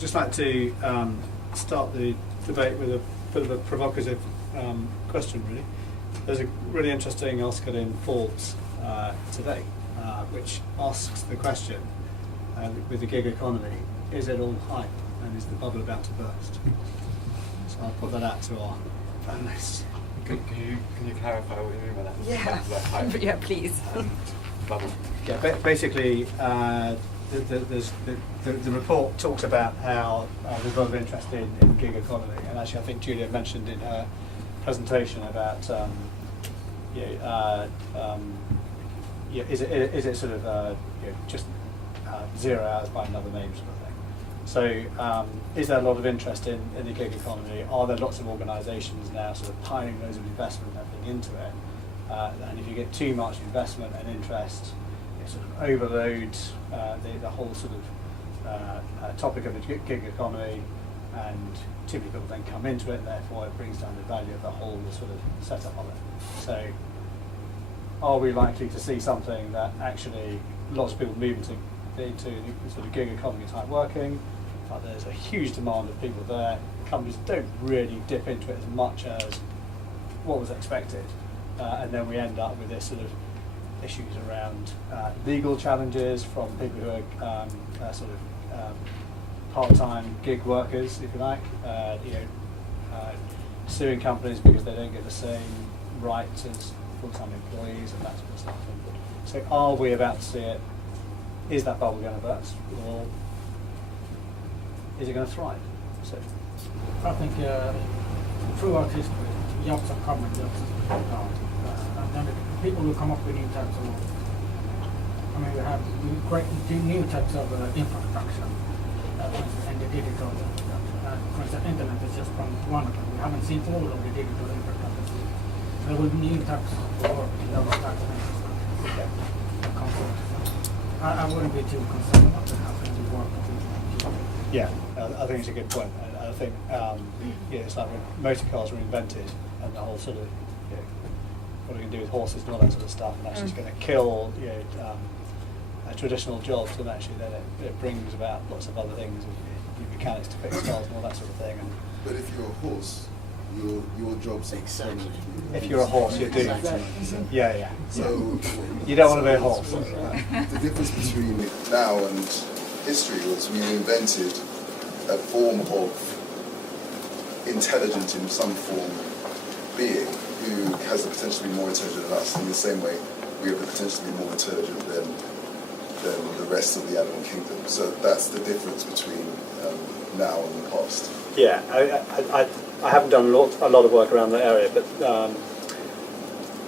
just like to start the debate with a bit of a provocative question, really. There's a really interesting article in Forbes today, which asks the question, with the gig economy, is it all hype and is the bubble about to burst? So I'll put that out to our panelists. Can you clarify what you mean by that? Yeah, Like hype? yeah, please. Bubble. Yeah, basically, the report talks about how there's a lot of interest in gig economy, and actually I think Julia mentioned in her presentation about is it sort of just 0 hours by another name sort of thing. So is there a lot of interest in the gig economy? Are there lots of organisations now sort of piling loads of investment and everything into it? And if you get too much investment and interest, it sort of overloads the whole sort of topic of the gig economy, and typically people then come into it, therefore it brings down the value of the whole sort of setup of it. So are we likely to see something that actually lots of people move into the sort of gig economy type working, but there's a huge demand of people there, companies don't really dip into it as much as what was expected, and then we end up with this sort of issues around legal challenges from people who are sort of part-time gig workers, if you like, suing companies because they don't get the same rights as full-time employees and that sort of stuff. So are we about to see it? Is that bubble going to burst, or is it going to thrive? So I think throughout history, jobs have come and jobs have gone. And then the people who come up with new types of, we have great new types of infrastructure, and the digital infrastructure. For instance, internet is just one of them. We haven't seen all of the digital infrastructure. There will be new types of work, types of infrastructure that come forward. I wouldn't be too concerned about how things will work. yeah, I think it's a good point. And I think it's like when motor cars were invented, and the whole sort of what are we going to do with horses and all that sort of stuff, and actually it's going to kill traditional jobs, and actually then it brings about lots of other things, mechanics to fix cars and all that sort of thing. And but if you're a horse, your job's exactly. If you're a horse, you're doing yeah. So you don't want to be a horse. The difference between now and history was we invented a form of intelligent in some form being who has the potential to be more intelligent than us. In the same way, we have the potential to be more intelligent than the rest of the animal kingdom. So that's the difference between now and the past. Yeah, I haven't done a lot of work around that area, but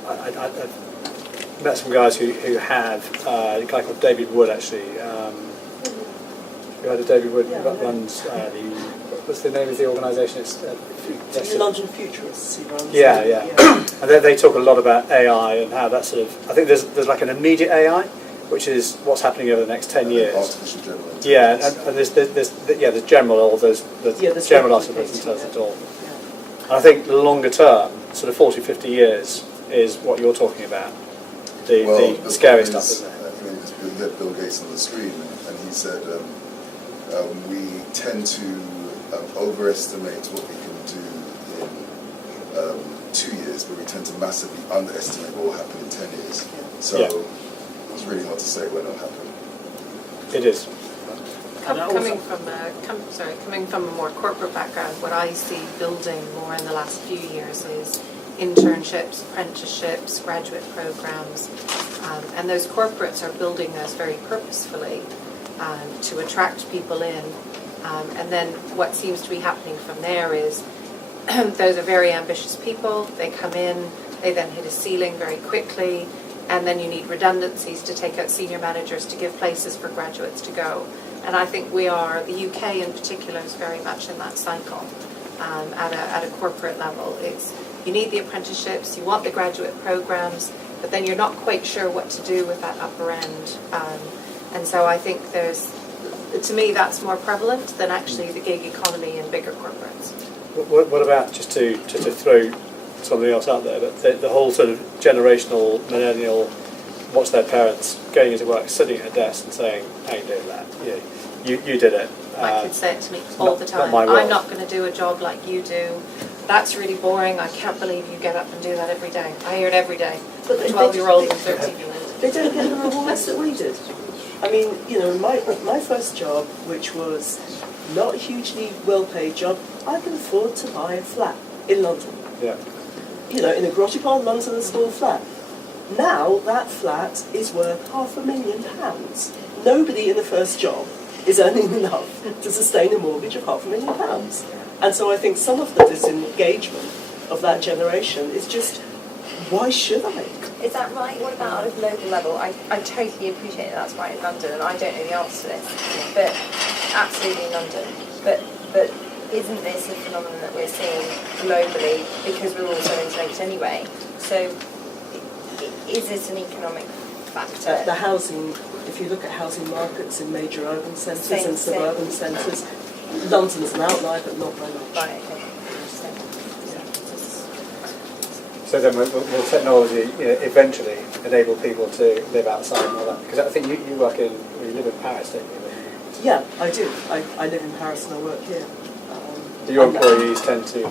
I've met some guys who have a guy called David Wood, actually. You heard of David Wood? Yeah, runs what's the name of the organisation? It's London Futurists. He runs. Yeah. And they talk a lot about AI and how that sort of. I think there's like an immediate AI, which is what's happening over the next 10 years. Artificial general intelligence. Yeah, and there's general, or there's general artificial intelligence at all. Yeah. And I think longer term, sort of 40, 50 years, is what you're talking about. The scary stuff, isn't it? We had Bill Gates on the screen, and he said we tend to overestimate what we can do in 2 years, but we tend to massively underestimate what will happen in 10 years. So it's really hard to say when it'll happen. It is. Coming from a more corporate background, what I see building more in the last few years is internships, apprenticeships, graduate programs, and those corporates are building those very purposefully to attract people in. And then what seems to be happening from there is those are very ambitious people. They come in, they then hit a ceiling very quickly, and then you need redundancies to take out senior managers to give places for graduates to go. And I think the UK in particular is very much in that cycle at a corporate level. You need the apprenticeships, you want the graduate programs, but then you're not quite sure what to do with that upper end. And so I think to me, that's more prevalent than actually the gig economy in bigger corporates. What about, just to throw something else out there, but the whole sort of generational, millennial, watch their parents going into work, sitting at a desk and saying, "How you doing that? You did it. My kids say it to me all the time. I'm not going to do a job like you do. That's really boring. I can't believe you get up and do that every day. I hear it every day. But they 12-year-old and 13-year-old. They don't get the rewards that we did. I mean, you know, my first job, which was not a hugely well-paid job, I could afford to buy a flat in London. Yeah. You know, in a grotty part of London, a small flat. Now that flat is worth £500,000. Nobody in the first job is earning enough to sustain a mortgage of £500,000. And so I think some of the disengagement of that generation is just, why should I? Is that right? What about at a local level? I totally appreciate that that's right in London, and I don't know the answer to this, but absolutely in London. But isn't this a phenomenon that we're seeing globally because we're all so interlinked anyway? So is it an economic factor? The housing, if you look at housing markets in major urban centres and suburban centres, London is an outlier, but not very much. Right, okay. So then will technology eventually enable people to live outside and all that? Because I think you live in Paris, don't you? Yeah, I do. I live in Paris and I work here. Do your employees tend to,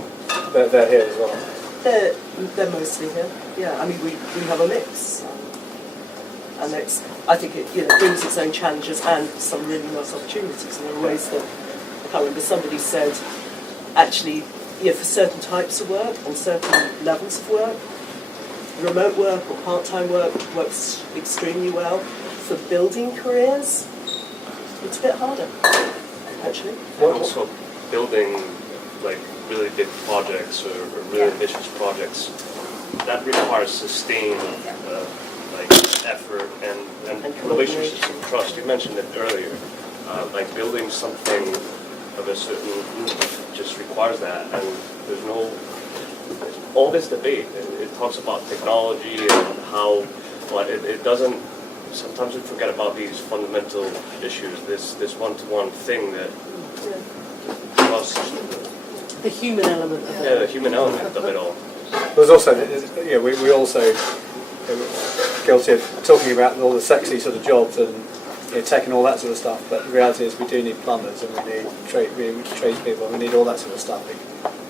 they're here as well? They're mostly here. Yeah, I mean we have a mix, and I think it brings its own challenges and some really nice opportunities. And there are ways that I can't remember, somebody said actually, for certain types of work and certain levels of work, remote work or part-time work works extremely well. For building careers, it's a bit harder, actually. And also building like really big projects or really ambitious projects, that requires sustained effort and relationships and trust. You mentioned it earlier. Like building something of a certain group just requires that, and there's all this debate. It talks about technology and how, but it doesn't. Sometimes we forget about these fundamental issues. This one-to-one thing that trust. The human element of it. Yeah, the human element of it all. There's also, we also guilty of talking about all the sexy sort of jobs and tech and all that sort of stuff, but the reality is we do need plumbers and we need tradespeople and we need all that sort of stuff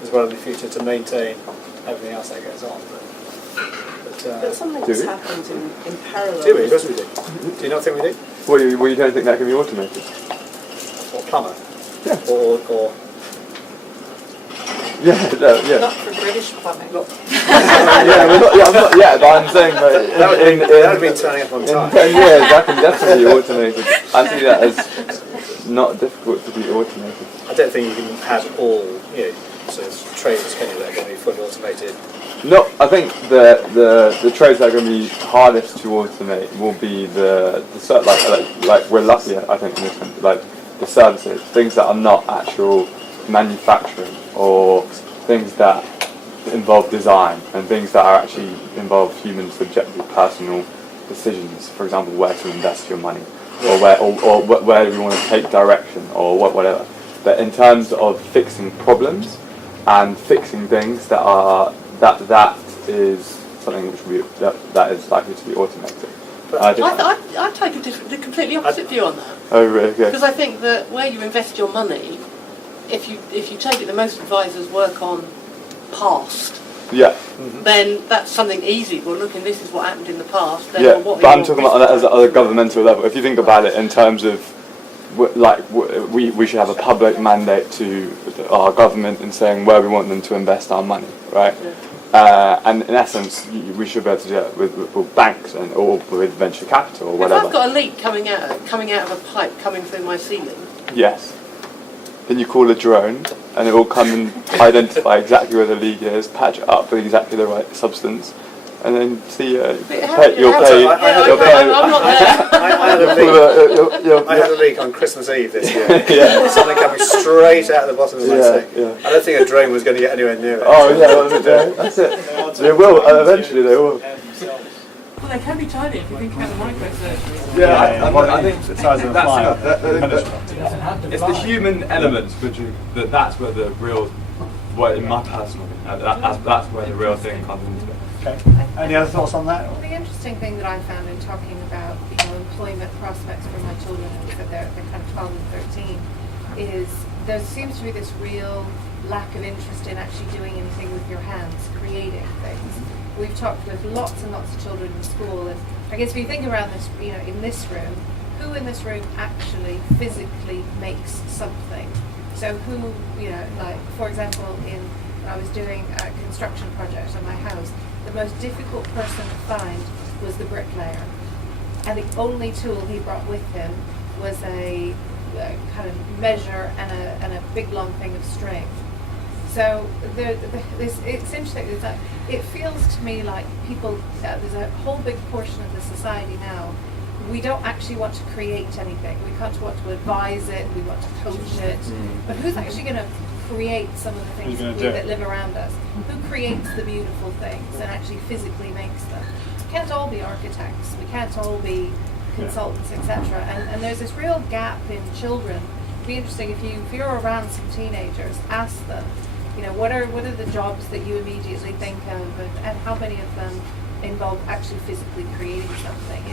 as well in the future to maintain everything else that goes on. But something that's happened in parallel. Do we? Of course we do. Do you not think we do? Well, you don't think that can be automated? Or plumber? Yeah. Or yeah. Not for British plumbing. I'm not yet, but I'm saying that that would have been turning up on in time. 10 years that can definitely be automated. I see that as not difficult to be automated. I don't think you can have all sort of trades that are going to be fully automated. No, I think the trades that are going to be hardest to automate will be the like we're lucky, I think, in this country, like the services, things that are not actual manufacturing or things that involve design and things that are actually involve human subjective personal decisions. For example, where to invest your money, or where do we want to take direction, or whatever. But in terms of fixing problems and fixing things that is something which that is likely to be automated. I take the completely opposite view on that. Oh, really? Okay. Because I think that where you invest your money, if you take it that most advisors work on past, then that's something easy. Well, looking, this is what happened in the past. Then but I'm talking about that as at a governmental level. If you think about it in terms of we should have a public mandate to our government in saying where we want them to invest our money, right? And in essence, we should be able to do that with banks or with venture capital or whatever. If I've got a leak coming out of a pipe coming through my ceiling. Yes. Then you call a drone, and it will come and identify exactly where the leak is, patch it up with exactly the right substance, and then see you'll pay. I'm not there. I had a leak on Christmas Eve this year. Something coming straight out of the bottom of my sink. I don't think a drone was going to get anywhere near it. Oh yeah, that's it. They will eventually. They will. Well, they can be tiny if you think about the microsurgery. I think the size of a fly. it's the human element, that's where the real, in my personal opinion, that's where the real thing comes into it. Okay. Any other thoughts on that? The interesting thing that I found in talking about employment prospects for my children, that they're kind of 12 and 13, is there seems to be this real lack of interest in actually doing anything with your hands, creating things. We've talked with lots and lots of children in school, and I guess if you think around this, you know, in this room, who in this room actually physically makes something? So who, you know, like for example, when I was doing a construction project on my house, the most difficult person to find was the bricklayer, and the only tool he brought with him was a kind of measure and a big long thing of string. So it's interesting is that it feels to me like people, there's a whole big portion of the society now, we don't actually want to create anything. We can't want to advise it, we want to coach it, but who's actually going to create some of the things that live around us? Who creates the beautiful things and actually physically makes them? We can't all be architects, we can't all be consultants, etc. And there's this real gap in children. It'd be interesting if you're around some teenagers, ask them, you know, what are the jobs that you immediately think of, and how many of them involve actually physically creating something.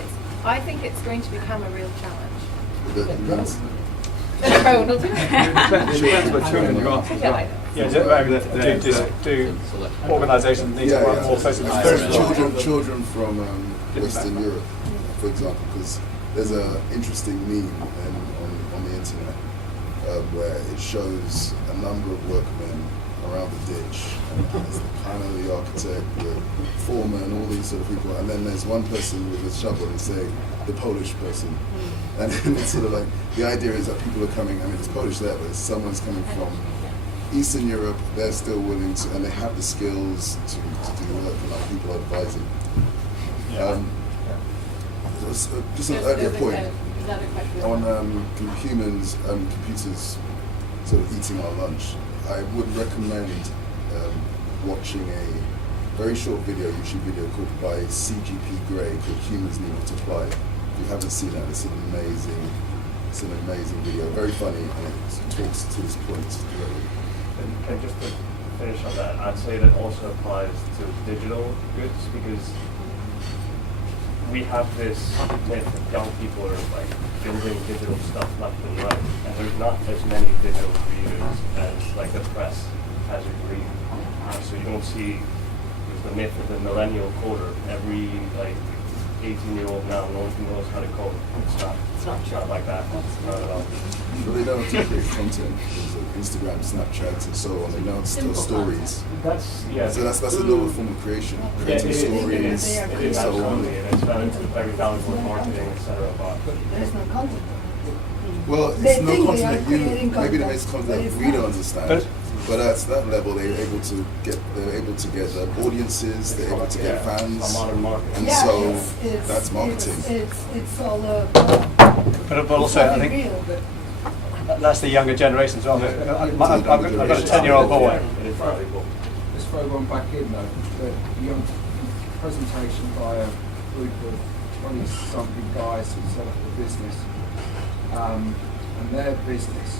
I think it's going to become a real challenge. Yeah, do organisations need to work more closely with children from Western Europe, for example, because there's an interesting meme on the internet where it shows a number of workmen around the ditch, and it's the planner, the architect, the foreman, all these sort of people, and then there's one person with a shovel and say the Polish person, and then it's sort of like the idea is that people are coming. I mean, it's Polish there, but someone's coming from Eastern Europe. They're still willing to, and they have the skills to do work, and like people are advising. Just an earlier point on computers sort of eating our lunch. I would recommend watching a very short YouTube video called by CGP Grey called Humans Need Multiply. If you haven't seen that, it's an amazing video, very funny, and it talks to this point directly. And just to finish on that, I'd say that also applies to digital goods, because we have this myth that young people are like building digital stuff left and right, and there's not as many digital creators as like the press has agreed. So you don't see the myth of the millennial coder. Every like 18-year-old now knows how to code. It's not like that. Not at all. But they know how to create content. There's Instagram, Snapchat, and so on. They know how to tell stories. So that's a lower form of creation. Creating stories and so on. And it's very valuable in marketing, etc. But there's no content. Well, it's no content that maybe there is content that we don't understand. But at that level, they're able to get audiences, they're able to get fans, and so that's marketing. It's all but also I think that's the younger generation as well. I've got a 10-year-old boy. Let's throw one back in though. The young presentation by a group of 20-something guys who set up a business, and their business,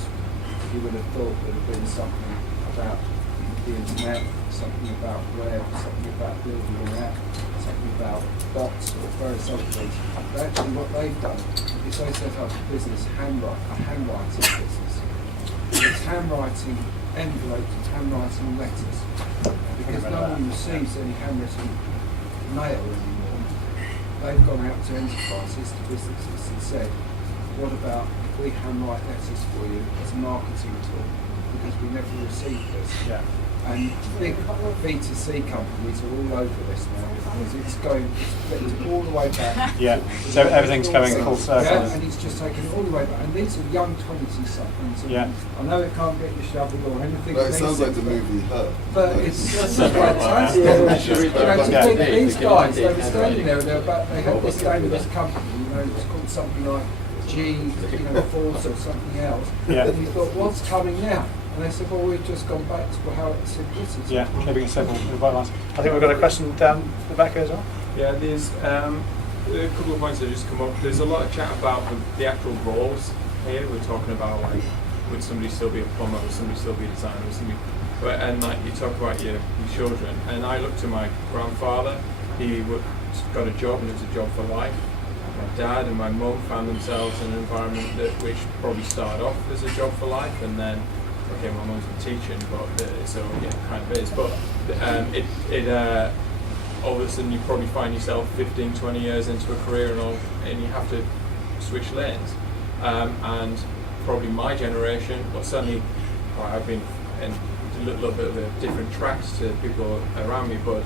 you would have thought would have been something about the internet, something about web, something about building an app, something about bots or various other things. But actually what they've done is they set up a business, a handwriting business. It's handwriting envelopes and handwriting letters. Because no one receives any handwritten mail anymore, they've gone out to enterprises, to businesses and said, what about if we handwrite letters for you as a marketing tool? Because we never received this. Yeah. And big B2C companies are all over this now, because it's flipped all the way back. Yeah, so everything's going full circle. Yeah, and it's just taken it all the way back. And these are young 20-somethings. Yeah. I know it can't get you shovel or anything. But it sounds like the movie Her. But it's fantastic. These guys, they were standing there, they had this name of this company, it's called something like Force or something else. Yeah. And you thought, what's coming now? And they said, well, we've just gone back to how it's simplicity. Yeah, keeping it simple with white lines. I think we've got a question down the back here as well. Yeah, there's a couple of points that just come up. There's a lot of chat about the actual roles here. We're talking about like, would somebody still be a plumber, would somebody still be a designer, would somebody, and like you talk about your children. And I looked to my grandfather. He got a job, and it was a job for life. my dad and my mum found themselves in an environment which probably started off as a job for life, and then, okay, my mum's been teaching, but so yeah, kind of is. But all of a sudden you probably find yourself 15, 20 years into a career and you have to switch lanes. And probably my generation, but certainly I've been in a little bit of a different tracks to people around me, but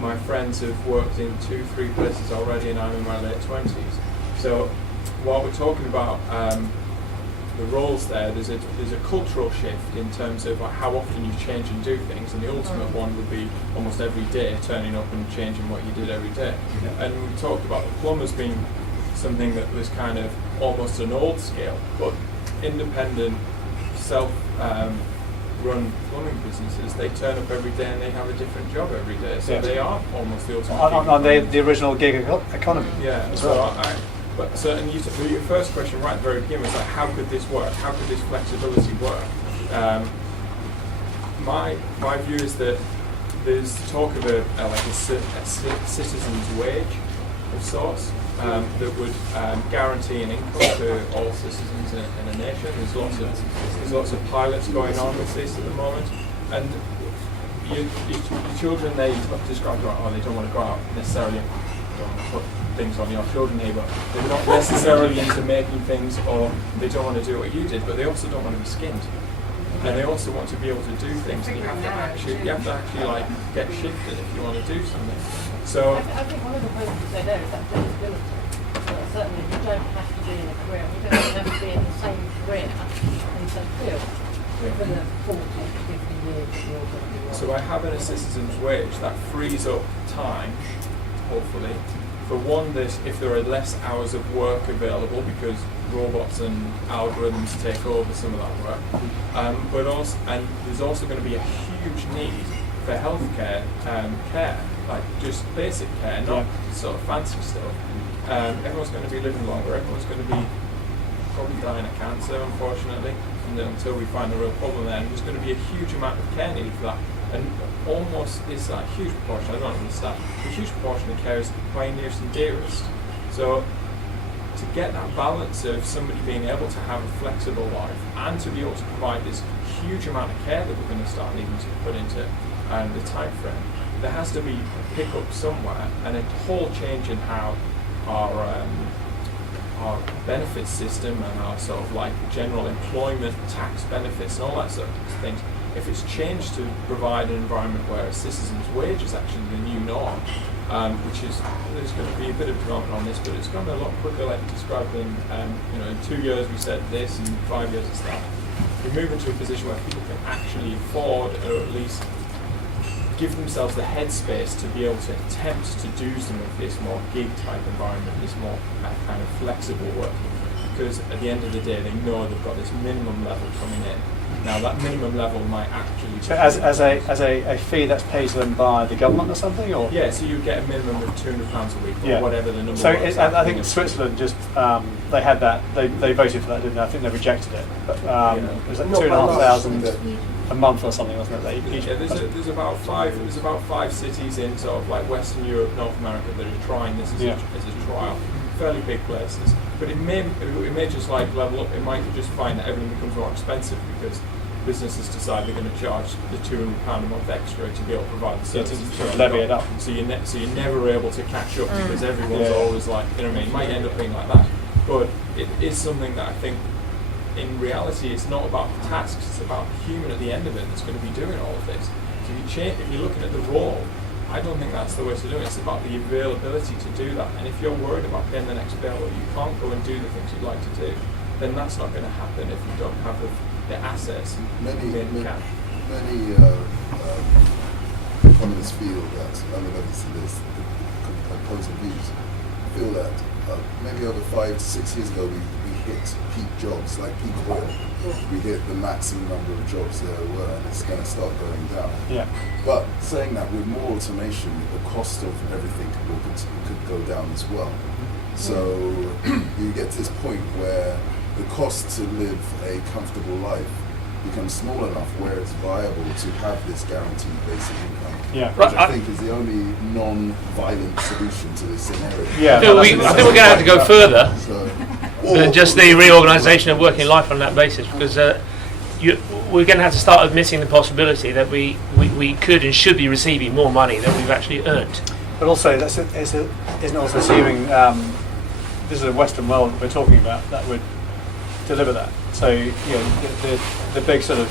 my friends have worked in 2-3 places already, and I'm in my late 20s. So while we're talking about the roles there's a cultural shift in terms of how often you change and do things, and the ultimate one would be almost every day turning up and changing what you did every day. Yeah. And we talked about the plumbers being something that was kind of almost an old scale, but independent, self-run plumbing businesses, they turn up every day and they have a different job every day, so they are almost the ultimate. On the original gig economy. Yeah, so but certainly your first question right at the very beginning was like, how could this work? How could this flexibility work? My view is that there's talk of a citizen's wage of sorts that would guarantee an income to all citizens in a nation. There's lots of pilots going on with this at the moment, and your children, they describe they don't want to go out necessarily. Don't want to put things on your children here, but they're not necessarily into making things, or they don't want to do what you did, but they also don't want to be skinned, and they also want to be able to do things. And you have to actually like get shifted if you want to do something. So I think one of the points you say there is that flexibility. Certainly, you don't have to be in a career. You don't have to be in the same career in the same field for the 40, 50 years that you're going to be working. So by having a citizen's wage, that frees up time, hopefully. For one, if there are less hours of work available because robots and algorithms take over some of that work, but also, and there's also going to be a huge need for healthcare care, like just basic care, not sort of fancy stuff. Everyone's going to be living longer. Everyone's going to be probably dying of cancer, unfortunately, and until we find the real problem there. And there's going to be a huge amount of care needed for that. And almost it's a huge proportion, I don't understand, a huge proportion of care is my nearest and dearest. So to get that balance of somebody being able to have a flexible life and to be able to provide this huge amount of care that we're going to start needing to put into the time frame, there has to be a pick-up somewhere and a whole change in how our benefits system and our sort of like general employment tax benefits and all that sort of things. If it's changed to provide an environment where a citizen's wage is actually the new norm, which is, there's going to be a bit of development on this, but it's going to be a lot quicker, like described in 2 years we said this, and 5 years it's that. We move into a position where people can actually afford, or at least give themselves the headspace to be able to attempt to do some of this more gig type environment, this more kind of flexible working, because at the end of the day they know they've got this minimum level coming in. Now that minimum level might actually... So as a fee that's paid to them by the government or something? Or? Yeah, so you get a minimum of £200 a week, or whatever the number was. So I think Switzerland just, they had that, they voted for that, didn't they? I think they rejected it. But it was like $2,500 a month or something, wasn't it? There's about five cities in sort of like Western Europe, North America that are trying this as a trial. Fairly big places, but it may just like level up. It might just find that everything becomes more expensive because businesses decide they're going to charge the £200 a month extra to be able to provide the services. To levy it up. So you're never able to catch up because everyone's always like, you know what I mean? It might end up being like that, but it is something that I think in reality it's not about the tasks, it's about the human at the end of it that's going to be doing all of this. So if you're looking at the role, I don't think that's the way to do it. It's about the availability to do that. And if you're worried about paying the next bill or you can't go and do the things you'd like to do, then that's not going to happen if you don't have the assets. Many economists feel that, I mean, obviously there's opposing views, feel that maybe over 5 to 6 years ago we hit peak jobs, like peak oil. We hit the maximum number of jobs there were, and it's going to start going down. Yeah. But saying that, with more automation, the cost of everything could go down as well. So you get to this point where the cost to live a comfortable life becomes small enough where it's viable to have this guaranteed basic income, which I think is the only non-violent solution to this same area. Yeah, So I think we're going to have to go further So, than just the reorganisation of working life on that basis, because we're going to have to start admitting the possibility that we could and should be receiving more money than we've actually earned. But also, isn't also assuming this is a Western world that we're talking about that would deliver that. So the big sort of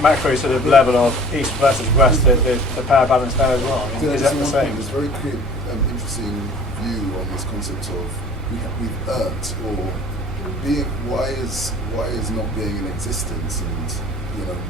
macro sort of level of east versus west, the power balance there as well. I mean, is that the same? There's a very clear, interesting view on this concept of we've earned, or being why is not being in existence and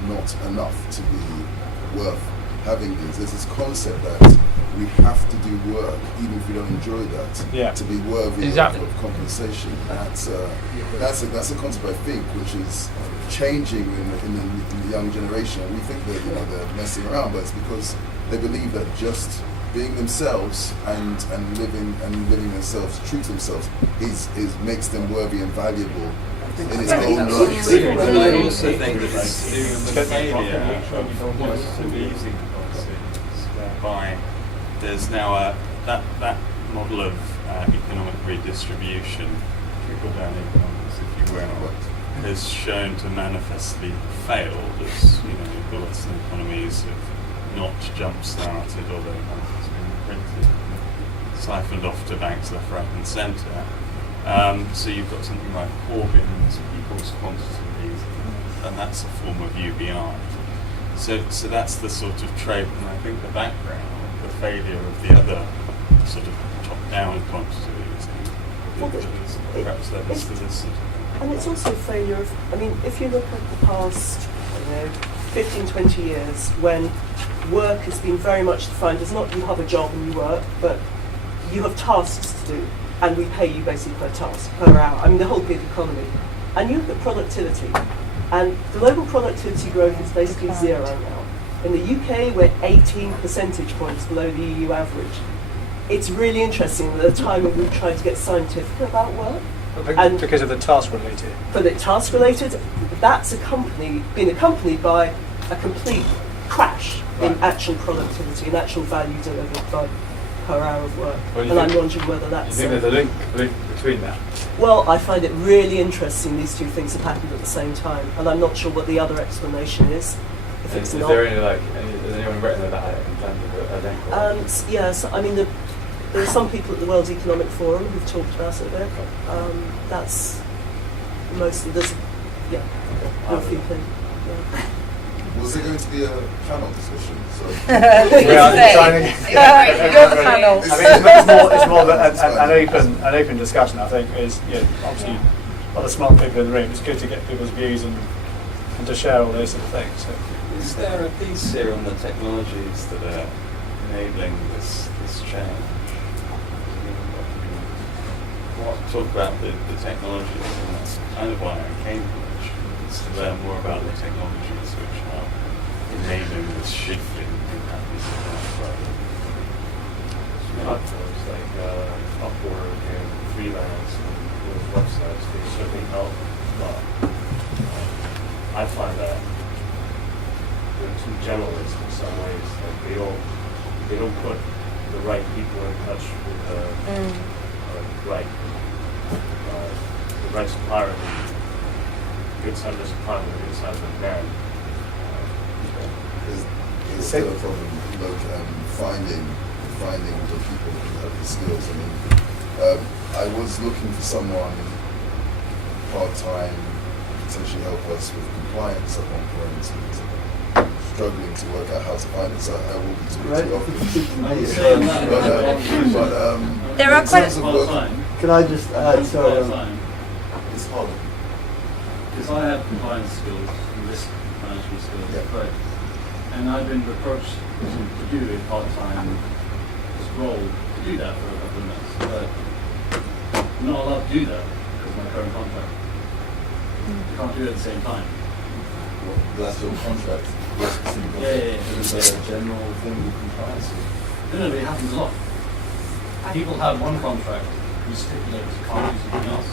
not enough to be worth having these. There's this concept that we have to do work even if we don't enjoy that to be worthy of compensation. That's a concept I think which is changing in the young generation. And we think that they're messing around, but it's because they believe that just being themselves and living themselves true to themselves is makes them worthy and valuable in its own right. And I also think that it's the failure of quantitative easing policies, whereby there's now that model of economic redistribution, trickle-down economics, if you will, has shown to manifestly fail as the Western economies have not jump-started, although has been printed, siphoned off to banks left, right and centre. So you've got something like Corbyn's equals quantitative easing, and that's a form of UBI. So that's the sort of trade, and I think the background, the failure of the other sort of top-down quantitative easing, perhaps led us to this sort of thing. And it's also a failure of, if you look at the past, 15, 20 years, when work has been very much defined as not you have a job and you work, but you have tasks to do, and we pay you basically per task, per hour. The whole gig economy. And you look at productivity, and global productivity growth is basically zero now. In the UK, we're 18 percentage points below the EU average. It's really interesting that at a time when we've tried to get scientific about work, and because of the task related. But the task related, that's been accompanied by a complete crash in actual productivity and actual value delivered per hour of work. And I'm wondering whether that's... You think there's a link between that? Well, I find it really interesting these two things have happened at the same time, and I'm not sure what the other explanation is. If it's not. There has anyone written about it in terms of a link? Yes, there are some people at the World Economic Forum who've talked about it a bit. That's mostly, there are a few things. Was there going to be a panel discussion? We are deciding. You're the panel. It's more an open discussion. I think is obviously a lot of smart people in the room. It's good to get people's views and to share all those sort of things. So. Is there a piece here on the technologies that are enabling this change? Talk about the technologies, and that's kind of why I came here, is to learn more about the technologies which are enabling this shift in patterns of life. Platforms like Upwork and Freelance and those websites, they certainly help a lot. I find that they're too generalist in some ways. Like they don't put the right people in touch with the right supplier, the good side of the supplier and the good side of the man. There's still a problem finding the people who have the skills. I was looking for someone part-time, potentially help us with compliance at one point, and struggling to work out how to find it, so I will be talking to but there are quite Can I just add, it's hard. Because I have compliance skills and risk management skills, right? And I've been approached to do a part-time role to do that for a couple of months, but I'm not allowed to do that because of my current contract. You can't do it at the same time. Well, that's your contract. Yeah. Is there a general thing with compliance? No, it happens a lot. People have one contract who stipulates you can't do something else.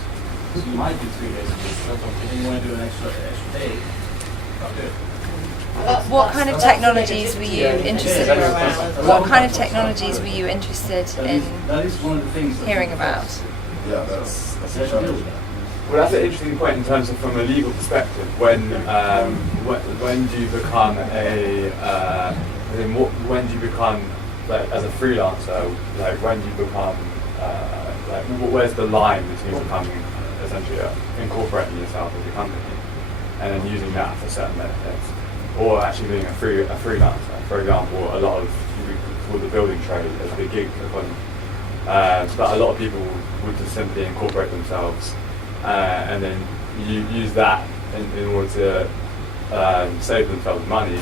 So you might do 3 days a week, but if you want to do an extra day, you can't do it. What kind of technologies were you interested in? What kind of technologies were you interested in hearing about? Yeah, that's a Well, that's an interesting point in terms of from a legal perspective. When do you become when do you become like as a freelancer? Like when do you become where's the line between becoming essentially incorporating yourself as a company and then using that for certain benefits, or actually being a freelancer? For example, a lot of you call the building trade as the gig economy. But a lot of people would just simply incorporate themselves and then use that in order to save themselves money,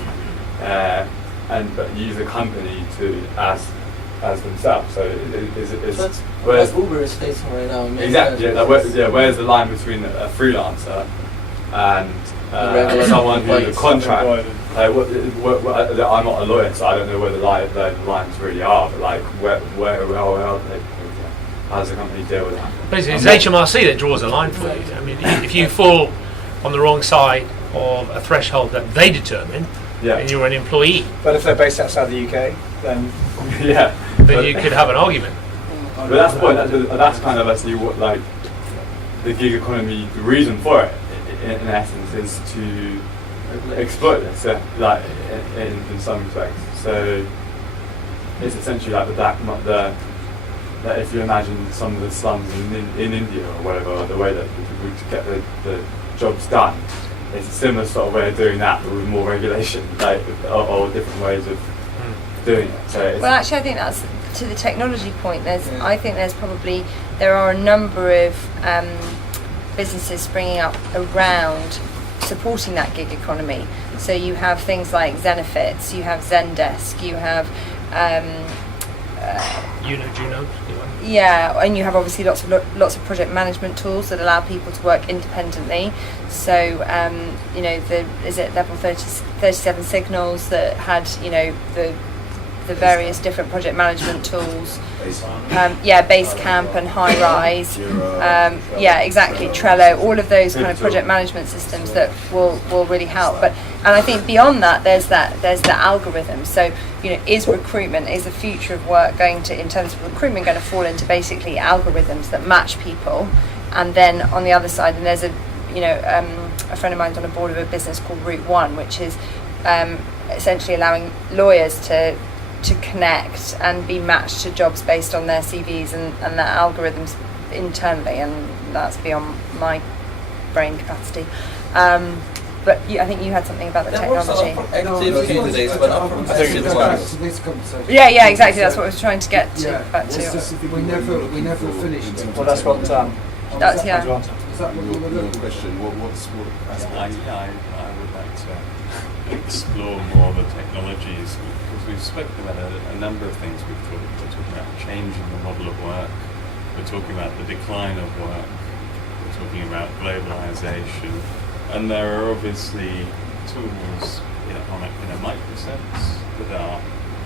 but use a company as themselves. So whereas Uber is facing right now. Exactly. Where's the line between a freelancer and someone who's a contract? I'm not a lawyer, so I don't know where the lines really are. But like, where how does the company deal with that? Basically, it's HMRC that draws a line for you. I mean, if you fall on the wrong side of a threshold that they determine, and you're an employee. But if they're based outside the UK, then then you could have an argument. But that's the point. That's kind of actually what like the gig economy. The reason for it, in essence, is to exploit this, like in some respects. So it's essentially like that if you imagine some of the slums in India or whatever, the way that we get the jobs done, it's a similar sort of way of doing that, but with more regulation, like or different ways of doing it. So well, actually, I think that's to the technology point. I think there are a number of businesses springing up around supporting that gig economy. So you have things like Zenefits, you have Zendesk, you have Juno. Yeah, and you have obviously lots of project management tools that allow people to work independently. So is it level 37 Signals that had the various different project management tools. Basecamp and High Rise. Exactly. Trello. All of those kind of project management systems that will really help. And I think beyond that, there's the algorithm. So is the future of work in terms of recruitment going to fall into basically algorithms that match people? And then on the other side, and there's a friend of mine's on a board of a business called Route One, which is essentially allowing lawyers to connect and be matched to jobs based on their CVs and their algorithms internally, and that's beyond my brain capacity. But I think you had something about the technology. Yeah, exactly. That's what I was trying to get to. We never finished. Well, that's what. That's Is that your question? I would like to explore more the technologies. We've spoken about a number of things. We're talking about changing the model of work. We're talking about the decline of work. We're talking about globalization. And there are obviously tools in a micro sense that are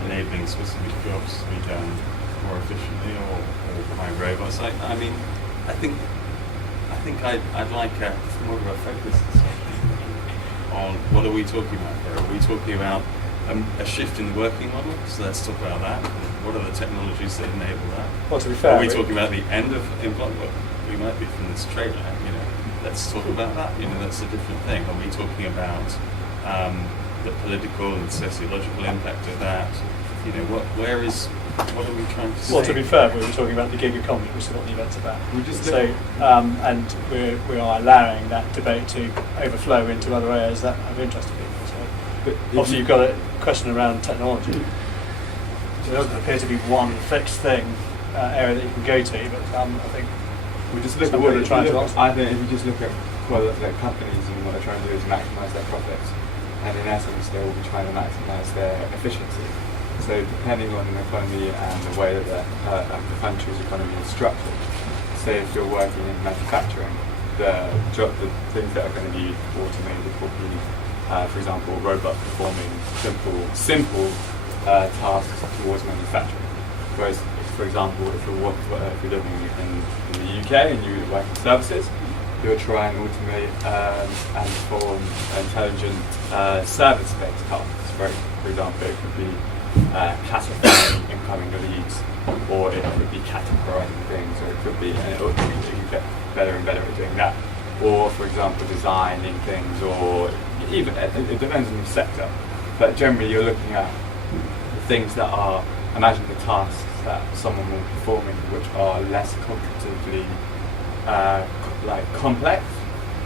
enabling specific jobs to be done more efficiently or by robots. I think I'd like more of a focus on what are we talking about here? Are we talking about a shift in the working model? So let's talk about that. What are the technologies that enable that? Well, to be fair, are we talking about the end of employment? Well, we might be from this trailer. Let's talk about that. That's a different thing. Are we talking about the political and sociological impact of that? What are we trying to say? Well, to be fair, we were talking about the gig economy, which is what the event's about. And we are allowing that debate to overflow into other areas that have interest to people. So, obviously, you've got a question around technology. There doesn't appear to be one fixed area that you can go to, but I think. We just look at what they're trying to answer. I think if you just look at their companies and what they're trying to do is maximise their profits, and in essence they will be trying to maximise their efficiency. So depending on the economy and the way that the country's economy is structured, say if you're working in manufacturing, the things that are going to be automated will be, for example, robots performing simple tasks towards manufacturing. Whereas, for example, if you're living in the UK and you work in services, you'll try and automate and perform intelligent service-based tasks. For example, it could be classifying incoming leads, or it could be categorizing things, or it could be, and you get better and better at doing that. Or, for example, designing things, or even, it depends on the sector. But generally, you're looking at the things that are, imagine the tasks that someone will be performing, which are less cognitively complex.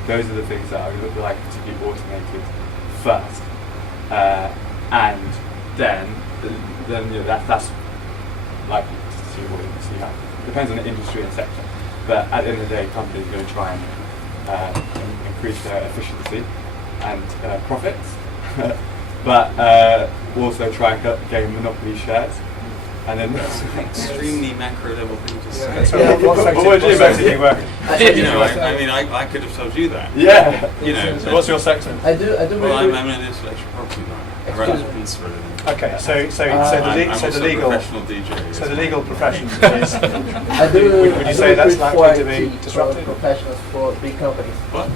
Those are the things that I would like to be automated first, and then that's likely to see how. Depends on the industry and sector, but at the end of the day, companies are going to try and increase their efficiency and profits, but also try and gain monopoly shares. And then that's an extremely macro level thing to say. What would you basically work? I mean, I could have told you that. Yeah. So what's your sector? I do. Well, I'm an intellectual property lawyer. I run a piece for a living. Okay, so the legal profession is. I do. Would you say that's likely to be disrupted? Professionals for big companies. What?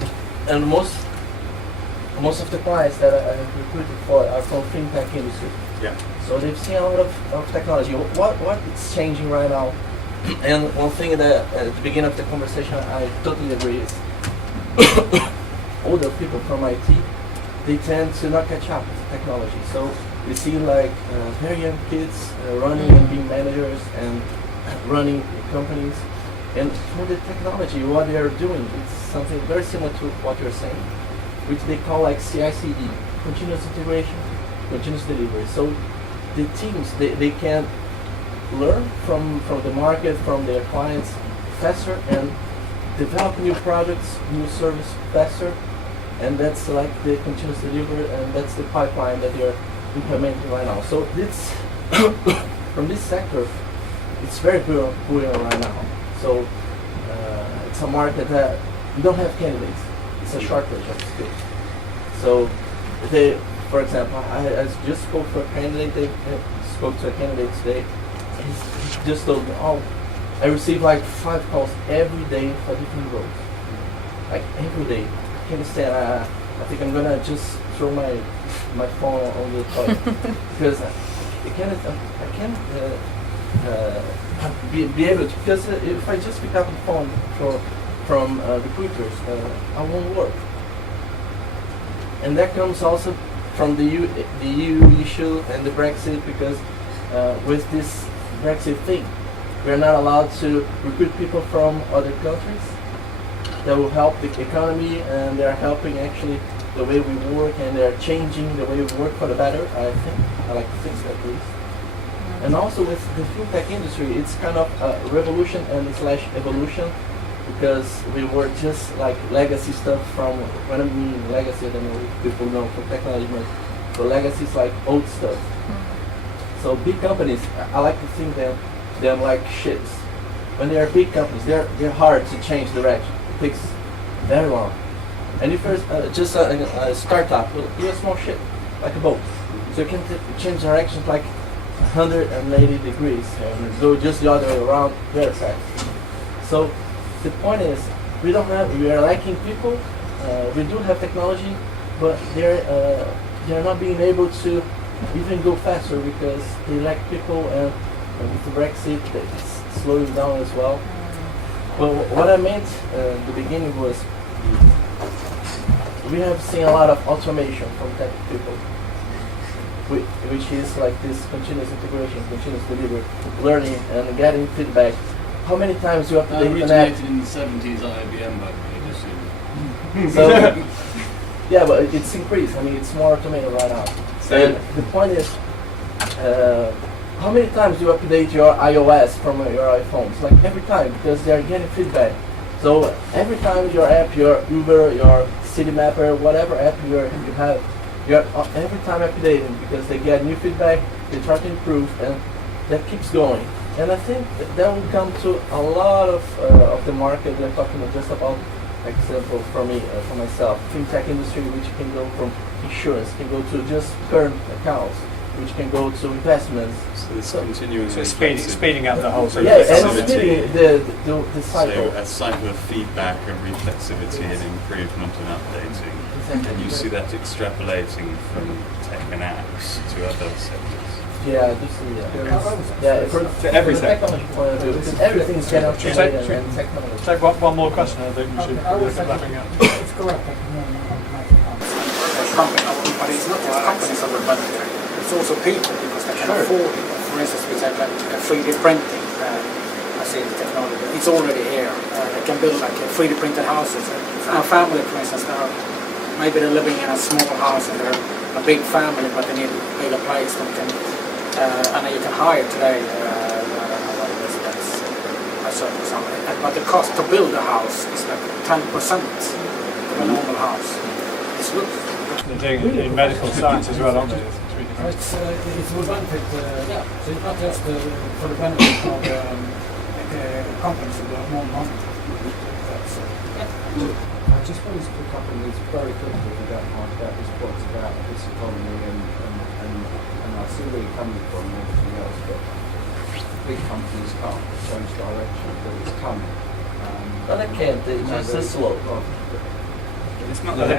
And most of the clients that I have recruited for are from fintech industry. Yeah. So they've seen a lot of technology. What is changing right now? And one thing that at the beginning of the conversation I totally agree is older people from IT, they tend to not catch up with technology. So we see like very young kids running and being managers and running companies. And for the technology, what they are doing is something very similar to what you're saying, which they call like CI/CD, continuous integration, continuous delivery. So the teams, they can learn from the market, from their clients faster, and develop new products, new service faster, and that's like the continuous delivery, and that's the pipeline that they're implementing right now. So this, from this sector, it's very buoyant right now. So it's a market that you don't have candidates. It's a shortage of skills. So for example, I just spoke to a candidate. Today. He just told me, I receive like 5 calls every day for different roles. Like every day. I can't stand. I think I'm gonna just throw my phone on the toilet because I can't be able to. Because if I just pick up the phone from recruiters, I won't work. And that comes also from the EU issue and the Brexit, because with this Brexit thing, we're not allowed to recruit people from other countries that will help the economy, and they're helping actually the way we work, and they're changing the way we work for the better, I think. I like to think so at least. And also with the fintech industry, it's kind of a revolution and slash evolution, because we were just like legacy stuff from, when I mean legacy, I don't know if people know from technology, but legacy is like old stuff. So big companies, I like to think they're like ships. When they are big companies, they're hard to change direction. It takes very long. And if you're just a startup, you're a small ship, like a boat. So you can change directions like 180 degrees and go just the other way around very fast. So the point is, we are lacking people. We do have technology, but they're not being able to even go faster because they lack people, and with the Brexit, it's slowing down as well. But what I meant in the beginning was, we have seen a lot of automation from tech people, which is like this continuous integration, continuous delivery, learning and getting feedback. How many times you have to update an app? In the 70s at IBM, by the way, just so So, yeah, but it's increased. I mean, it's more automated right now. And the point is, how many times do you update your iOS from your iPhones? Like every time, because they're getting feedback. So every time your app, your Uber, your City Mapper, whatever app you have, you're every time updating because they get new feedback, they try to improve, and that keeps going. And I think that will come to a lot of the market. We're talking just about, example for me, for myself, fintech industry, which can go from insurance, can go to just current accounts, which can go to investments. So it's continuing. So it's speeding up the whole. Yeah, and speeding the cycle. So a cycle of feedback and reflexivity and improvement and updating. Exactly. And you see that extrapolating from tech and apps to other sectors. Yeah, I do see. Yeah, for every sector. Technology point of view, because everything is getting automated and technology. Take one more question. I think we should look at wrapping up. It's correct. Company, but it's not just companies that will benefit. It's also people because they can afford it. For instance, we take like 3D printing. I see the technology. It's already here. They can build like 3D printed houses. Our family, for instance, maybe they're living in a small house and they're a big family, but they need a bigger place. And then you can hire today. But the cost to build a house is like 10% of a normal house. It's good. They're doing it in medical science as well, aren't they? It's will benefit, so it's not just for the benefit of companies who have more money. I just wanted to pick up on this very quickly about this point about this economy and I see where you're coming from and everything else, but big companies can't change direction, but it's coming. But they can't, it's just slow. It's not But they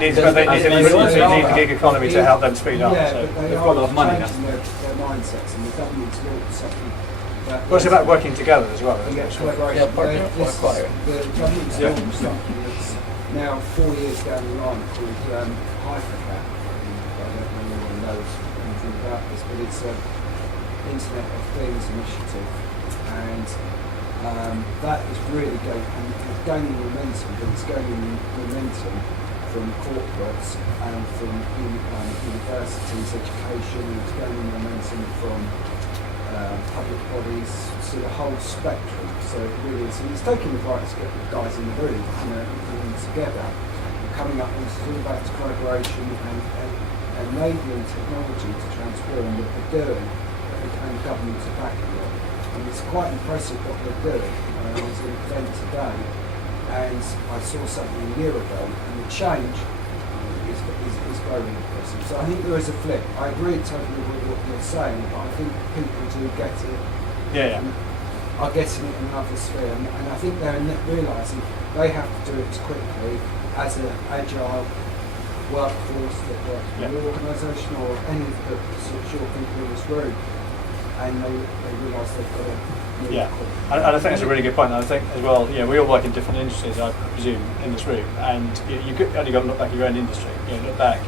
need the gig economy to help them speed up. Yeah, So but they they've got a lot of money now. changing their mindsets, and the government's launched something. Well, it's about working together as well. Isn't Yeah, it? collaboration. Yeah, partner for acquire. The government's launched something that's now 4 years down the line called Hypercat. I don't know if anyone knows anything about this, but it's an Internet of Things initiative, and that is really gaining momentum, but it's gaining momentum from corporates and from universities, education, and it's gaining momentum from public bodies, so the whole spectrum. So it really is, and it's taking the right to get the guys in the room, putting together, coming up with all about collaboration and enabling technology to transform what they're doing, and governments are backing it. And it's quite impressive what they're doing. I was at an event today, and I saw something a year ago, and the change is very impressive. So I think there is a flip. I agree totally with what you're saying, but I think people do get it. Yeah. Are getting it in another sphere, and I think they're realising they have to do it quickly as an agile workforce that works for the organisation or any of the sort of people in this room, and they realise they've got to. Yeah, and I think that's a really good point. And I think as well, we all work in different industries, I presume, in this room, and you only got to look back at your own industry. Look back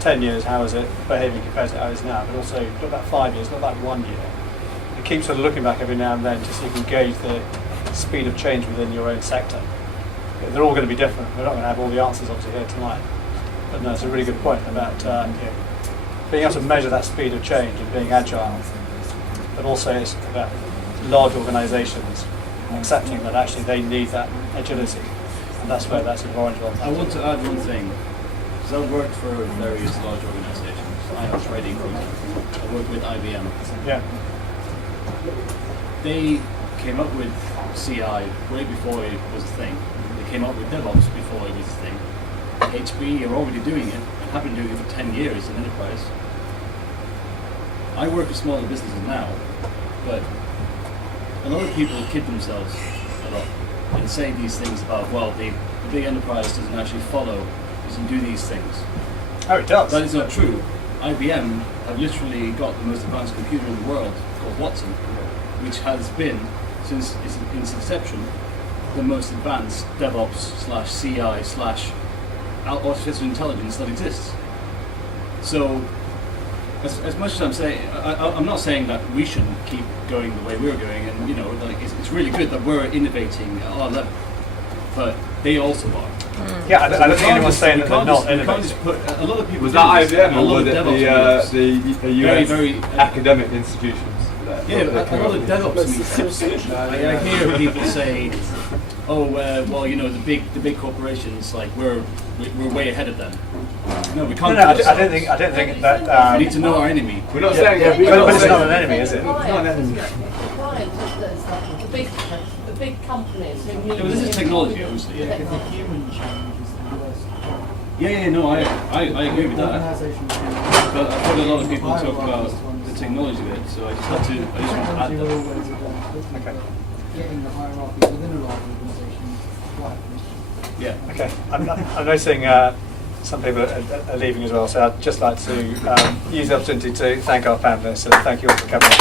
10 years, how is it behaving compared to how it is now, but also look back 5 years, look back 1 year. And keep sort of looking back every now and then just so you can gauge the speed of change within your own sector. They're all going to be different. We're not going to have all the answers obviously here tonight, but no, it's a really good point about being able to measure that speed of change and being agile, but also it's about large organisations accepting that actually they need that agility, and that's where that's orange one. I want to add one thing, because I've worked for various large organisations. I have trading, for example. I worked with IBM. Yeah. They came up with CI way before it was a thing. They came up with DevOps before it was a thing. HP are already doing it, and have been doing it for 10 years in enterprise. I work with smaller businesses now, but a lot of people kid themselves a lot and say these things about, well, the big enterprise doesn't actually follow, doesn't do these things. Oh, it does. That is not true. IBM have literally got the most advanced computer in the world called Watson, which has been, since its inception, the most advanced DevOps/CI/artificial intelligence that exists. So, as much as I'm saying, I'm not saying that we shouldn't keep going the way we're going, and it's really good that we're innovating at our level, but they also are. Yeah, I don't think anyone's saying that they're not innovating. You can't just put a lot of people. Was that IBM or was it the US academic institutions? Yeah, a lot of DevOps meetings. I hear people say, "Oh, well, the big corporations, like we're way ahead of them." No, we can't. No, I don't think that. We need to know our enemy. We're not saying, but it's not an enemy, is it? It's not an enemy. The big companies who need. Yeah, but this is technology, obviously. The human change is the worst. Yeah, no, I agree with that. But I've heard a lot of people talk about the technology bit, so I just want to add that. Okay. Getting the hierarchy within a large organisation is quite an issue. Yeah. Okay. I'm noticing some people are leaving as well, so I'd just like to use the opportunity to thank our panelists, and thank you all for coming.